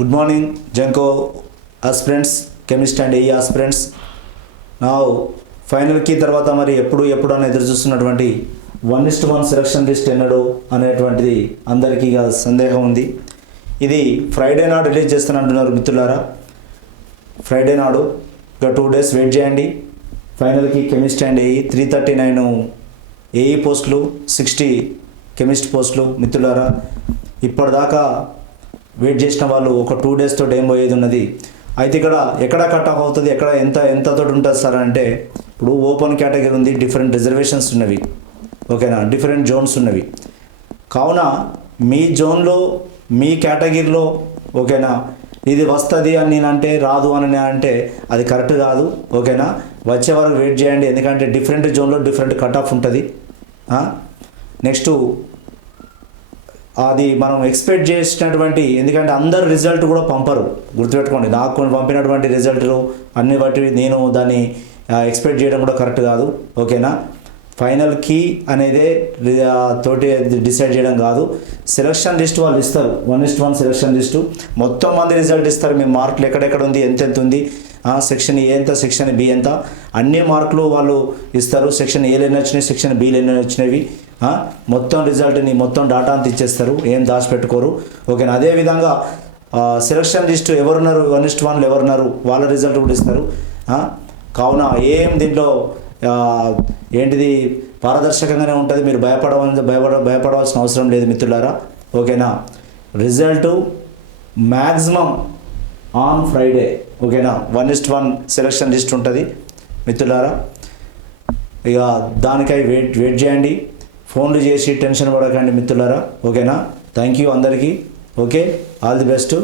Good morning, Janko aspirants, chemist and AE aspirants. Now, final కి తర్వాత మరి ఎప్పుడు అని ఎదురు చూస్తున్నటువంటి 1:1 సెలక్షన్ లిస్ట్ ఎన్నడు అనేటువంటిది అందరికీ ఇక సందేహం ఉంది. ఇది ఫ్రైడే నాడు రిలీజ్ చేస్తానంటున్నారు మిత్రులారా. ఫ్రైడే నాడు ఇంకా 2 days వెయిట్ చేయండి. ఫైనల్కి కెమిస్ట్ అండ్ ఏఈ 339 ఏఈ పోస్టులు, 60 కెమిస్ట్ పోస్టులు మిత్రులారా. ఇప్పటిదాకా వెయిట్ చేసిన వాళ్ళు ఒక 2 days తోటి ఏం పోయేది ఉన్నది. అయితే ఇక్కడ ఎక్కడ కట్ ఆఫ్ అవుతుంది, ఎక్కడ ఎంతతో ఉంటుంది సార్ అంటే, ఇప్పుడు ఓపెన్ కేటగిరీ ఉంది, డిఫరెంట్ రిజర్వేషన్స్ ఉన్నవి, ఓకేనా, డిఫరెంట్ జోన్స్ ఉన్నవి. కావున మీ జోన్లో మీ కేటగిరీలో ఓకేనా ఇది వస్తుంది అని నేనంటే రాదు అని అంటే అది కరెక్ట్ కాదు, ఓకేనా. వచ్చే వరకు వెయిట్ చేయండి, ఎందుకంటే డిఫరెంట్ జోన్లో డిఫరెంట్ కట్ ఆఫ్ ఉంటుంది. నెక్స్ట్ అది మనం ఎక్స్పెక్ట్ చేసినటువంటి, ఎందుకంటే అందరు రిజల్ట్ కూడా పంపరు, గుర్తుపెట్టుకోండి. నాకు కొన్ని పంపినటువంటి రిజల్ట్లు అన్ని బట్టి నేను దాన్ని ఎక్స్పెక్ట్ చేయడం కూడా కరెక్ట్ కాదు, ఓకేనా. ఫైనల్ కీ అనేదే తోటి డిసైడ్ చేయడం కాదు. సెలక్షన్ లిస్ట్ వాళ్ళు ఇస్తారు, 1:1 సెలక్షన్ లిస్టు, మొత్తం మంది రిజల్ట్ ఇస్తారు. మీ మార్కులు ఎక్కడెక్కడ ఉంది, ఎంత ఉంది, సెక్షన్ ఏ ఎంత, సెక్షన్ బి ఎంత, అన్ని మార్కులు వాళ్ళు ఇస్తారు. సెక్షన్ ఏలు ఎన్ని వచ్చినాయి, సెక్షన్ బీలు ఎన్ని వచ్చినవి, మొత్తం రిజల్ట్ని మొత్తం డాటా అంతా ఇచ్చేస్తారు, ఏం దాచిపెట్టుకోరు, ఓకేనా. అదేవిధంగా సెలక్షన్ లిస్టు ఎవరున్నారు, 1:1 ఎవరున్నారు వాళ్ళ రిజల్ట్ కూడా ఇస్తారు. కావున ఏం దీంట్లో ఏంటిది పారదర్శకంగానే ఉంటుంది. మీరు భయపడవలసిన అవసరం లేదు మిత్రులారా, ఓకేనా. రిజల్టు మ్యాక్సిమం ఆన్ ఫ్రైడే, ఓకేనా. 1:1 సెలక్షన్ లిస్ట్ ఉంటుంది మిత్రులారా. ఇక దానికై వెయిట్ చేయండి, ఫోన్లు చేసి టెన్షన్ పడకండి మిత్రులారా, ఓకేనా. థ్యాంక్ యూ అందరికీ, ఓకే. All the best.